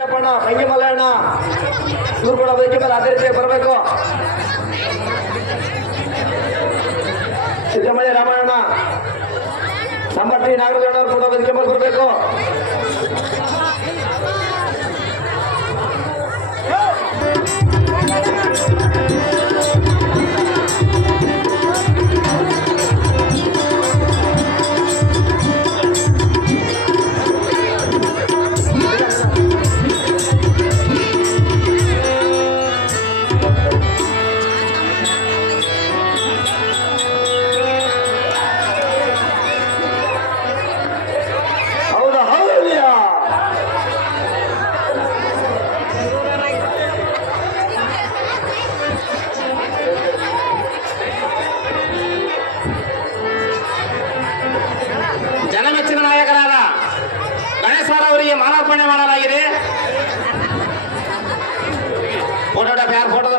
ಸಂಗಿ ಮಲ್ಲಣ್ಣ ಇವ್ರು ಕೂಡ ವೇದಿಕೆ ಮೇಲೆ ಅದೇ ರೀತಿ ಬರಬೇಕು. ಸಿದ್ದರಾಮಯ್ಯ ರಾಮಣ್ಣ ಸಂಬರ್ತಿ ನಾಗರಾಜಣ್ಣ ಅವರು ಕೂಡ ವೇದಿಕೆ ಮೇಲೆ ಬರಬೇಕು. ಜನಮೆಚ್ಚಿನ ನಾಯಕರಾದ ಗಣೇಶ್ ಅವರಿಗೆ ಮಾಲಾರ್ಪಣೆ ಮಾಡಲಾಗಿದೆ. ಫೋಟೋ ಯಾರು ಫೋಟೋದ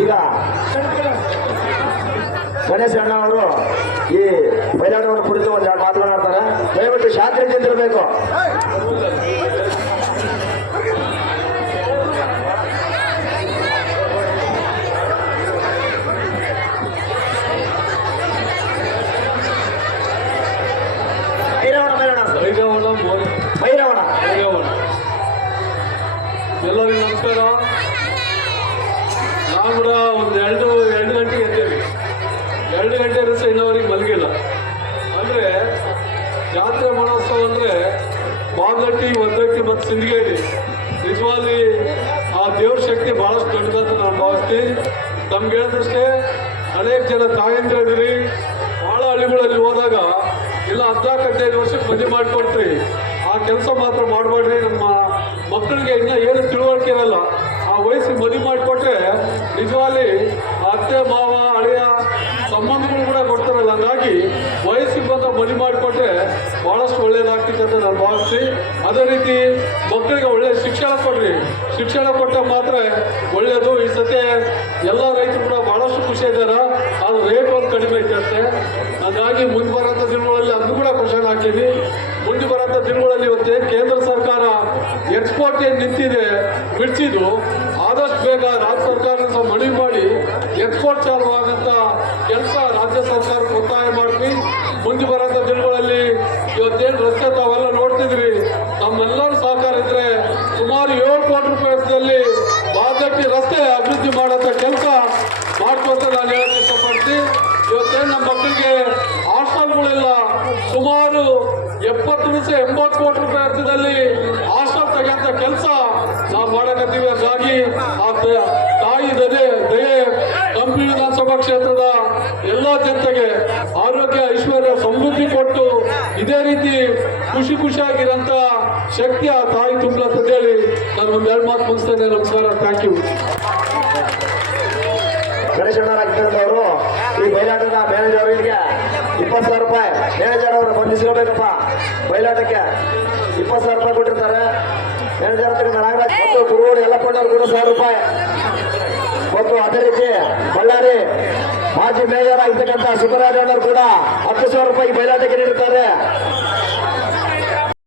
ಈಗ ಗಣೇಶ್ ಅಣ್ಣ ಅವರು ಈ ಬಯಲಾಟವನ್ನು ಕುರಿತು ಒಂದೆರಡು ಮಾತನಾಡ್ತಾರೆ. ದಯವಿಟ್ಟು ಶಾಂತಿಯಿಂದ ಇರಬೇಕು. ಭೈರವಣ ಎಲ್ಲರಿಗೂ ನಮಸ್ಕಾರ. ನಾವು ಕೂಡ ಒಂದು ಎರಡು ಗಂಟೆಗೆ ಎದ್ದೇವೆ. 2 ಗಂಟೆ ದಿವಸ ಇನ್ನವರೆಗೆ ಮಲಗಿಲ್ಲ. ಅಂದರೆ ಜಾತ್ರೆ ಮಹೋತ್ಸವ ಅಂದರೆ ಮಾಗಟ್ಟಿ, ಒದ್ದಟ್ಟಿ ಮತ್ತು ಸಿಂದಗೇರಿ ನಿಜವಾಗಿ ಆ ದೇವ್ರ ಶಕ್ತಿ ಭಾಳಷ್ಟು ದೊಡ್ಡದಂತ ನಾನು ಭಾವಿಸ್ತೀನಿ. ನಮ್ಗೆ ಹೇಳಿದಷ್ಟೇ ಅನೇಕ ಜನ ತಾಯಂದ್ರಿದ್ದೀರಿ. ಭಾಳ ಹಳ್ಳಿಗಳಲ್ಲಿ ಹೋದಾಗ ಇಲ್ಲ 14-15 ವರ್ಷಕ್ಕೆ ಮದುವೆ ಮಾಡಿಕೊಡ್ತೀರಿ. ಆ ಕೆಲಸ ಮಾತ್ರ ಮಾಡಬೇಡ್ರಿ. ನಮ್ಮ ಮಕ್ಕಳಿಗೆ ಇನ್ನೂ ಏನು ತಿಳುವಳಿಕೆ ಇರಲ್ಲ. ಆ ವಯಸ್ಸಿಗೆ ಮದುವೆ ಮಾಡಿಕೊಟ್ರೆ ನಿಜವಾಗಿ ಅತ್ತೆ ಮಾವ ಹಳೆಯ ಸಂಬಂಧಗಳು ಕೂಡ ಕೊಡ್ತಾರಲ್ಲ. ಹಂಗಾಗಿ ವಯಸ್ಸಿಗೆ ಬಂದ ಮದುವೆ ಮಾಡಿಕೊಟ್ರೆ ಭಾಳಷ್ಟು ಒಳ್ಳೇದಾಗ್ತಿತ್ತು ಅಂತ ನಾನು ಭಾವಿಸ್ತೀನಿ. ಅದೇ ರೀತಿ ಮಕ್ಕಳಿಗೆ ಒಳ್ಳೆಯ ಶಿಕ್ಷಣ ಕೊಡ್ರಿ. ಶಿಕ್ಷಣ ಕೊಟ್ಟರೆ ಮಾತ್ರ ಒಳ್ಳೆಯದು. ಈ ಸತಿ ಎಲ್ಲ ರೈತರು ಕೂಡ ಭಾಳಷ್ಟು ಖುಷಿ ಇದ್ದಾರೆ. ಅದು ರೇಟ್ ಒಂದು ಕಡಿಮೆ ಐತೆ. ಹಾಗಾಗಿ ಮುಂದೆ ಬರೋಂಥ ದಿನಗಳಲ್ಲಿ ಅದನ್ನು ಕೂಡ ಕ್ವಶನ್ ಹಾಕಿದ್ವಿ. ಮುಂದೆ ಬರೋಂಥ ದಿನಗಳಲ್ಲಿ ಇವತ್ತೇ ಕೇಂದ್ರ ಸರ್ಕಾರ ಎಕ್ಸ್ಪೋರ್ಟ್ ಏನು ನಿಂತಿದೆ ಬಿಡಿಸಿದ್ದು ಆದಷ್ಟು ಬೇಗ ರಾಜ್ಯ ಸರ್ಕಾರ ಮನವಿ ಮಾಡಿ ಎಕ್ಸ್ಪೋರ್ಟ್ ಚಾಲು ಆಗಂತ ಕೆಲಸ ರಾಜ್ಯ ಸರ್ಕಾರಕ್ಕೆ ಒತ್ತಾಯ ಮಾಡ್ತೀವಿ. ಮುಂದೆ ಬರೋಂಥ ದಿನಗಳಲ್ಲಿ ಇವತ್ತೇನು ರಸ್ತೆ ತಾವೆಲ್ಲ ನೋಡ್ತಿದ್ರಿ, ನಮ್ಮೆಲ್ಲರೂ ಸಹಕಾರ ಇದ್ರೆ ಸುಮಾರು 7 ಕೋಟಿ ರೂಪಾಯಿ ವೆಚ್ಚದಲ್ಲಿ ಬಾಗಟ್ಟಿ ರಸ್ತೆ ಅಭಿವೃದ್ಧಿ ಮಾಡೋಂಥ ಕೆಲಸ ಮಾಡ್ಕೊಂತ ನಾನು ಹೇಳಕ್ಕೆ ಇಷ್ಟಪಡ್ತೀನಿ. ಇವತ್ತೇನು ನಮ್ಮ ಮಕ್ಕಳಿಗೆ ಹಾಸ್ಟೆಲ್ಗಳಿಲ್ಲ. ಸುಮಾರು 70-80 ಕೋಟಿ ರೂಪಾಯಿ ವೆಚ್ಚದಲ್ಲಿ ಹಾಸ್ಟೆಲ್ ತೆಗೆಯಂಥ ಕೆಲಸ ನಾವು ಮಾಡಕತ್ತೀವಿ. ಹಾಗಾಗಿ ಆ ತಾಯಿ ದಯೆ ಕಂಪಿ ವಿಧಾನಸಭಾ ಕ್ಷೇತ್ರದ ಎಲ್ಲ ಜನತೆಗೆ ಆರೋಗ್ಯ, ಐಶ್ವರ್ಯ, ಸಮೃದ್ಧಿ ಕೊಟ್ಟು ಇದೇ ರೀತಿ ಖುಷಿಯಾಗಿರೋಂಥ ಶಕ್ತಿ ಆ ತಾಯಿ ತುಂಬಲಂತ ಹೇಳಿ ನಾನು ಒಂದೆರಡು ಮಾತು ಮುಗಿಸ್ತೇನೆ. ನಮಸ್ಕಾರ. Thank you. ಗಣೇಶಣ್ಣರಾಗಿದ್ದವರು ಈ ಬಯಲಾಟದ ಮ್ಯಾನೇಜರ್ ಅವರಿಗೆ 20,000 ರೂಪಾಯಿ ಮ್ಯಾನೇಜರ್ ಅವರು ಬಂಧಿಸ್ಕೋಬೇಕಪ್ಪ. ಬಯಲಾಟಕ್ಕೆ 20,000 ರೂಪಾಯಿ ಕೊಟ್ಟಿರ್ತಾರೆ. ಮ್ಯಾನೇಜರ್ ನಾಗರಾಜ್ ಮತ್ತು ಕುರುಗೋಡು ಎಲ್ಲಪ್ಪಣ್ಣವ್ರು ಕೂಡ 1,000 ರೂಪಾಯಿ ಮತ್ತು ಅದೇ ರೀತಿ ಬಳ್ಳಾರಿ ಮಾಜಿ ಮೇಯರ್ ಆಗಿರ್ತಕ್ಕಂಥ ಸುಬ್ಬರಾಜಣ್ಣವರು ಕೂಡ 10,000 ರೂಪಾಯಿ ಬಯಲಾಟಕ್ಕೆ ನೀಡುತ್ತಾರೆ.